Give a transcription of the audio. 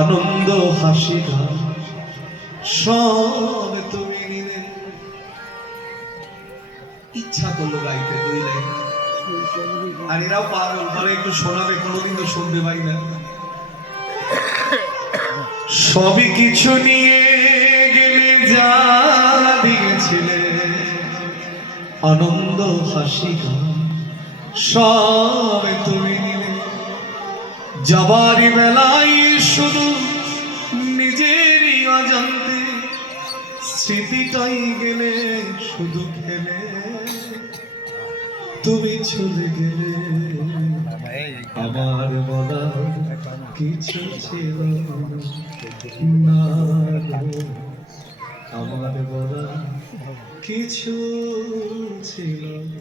আনন্দ হাসি গান সব তুমি নিলে। ইচ্ছা করলো গাইতে 2 লাইন, আর এরাও পাগল বলে একটু শোনাবে, কোনোদিন তো শুনতে পাই না। সবই কিছু নিয়ে গেলে যা দিয়েছিলে, আনন্দ হাসি গান সব তুমি নিলে। যাবারই বেলায় শুধু নিজেরই অজান্তে স্মৃতিটাই গেলে শুধু খেলে, তুমি চলে গেলে। আমার বলার কিছু ছিল না, আমার বলার কিছু ছিল না।